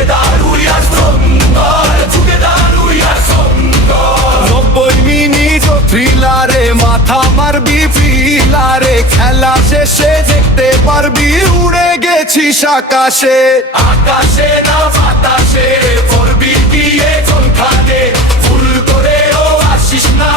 Together we are stronger, together we are stronger 90 minute থ্রিলারে মাথা মারবি ফিলারে খেলা শেষে দেখতে পারবি উড়ে গেছিস আকাশে আকাশে না বাতাসে পড়বি গিয়ে কোনখানে ভুল করেও আসিস না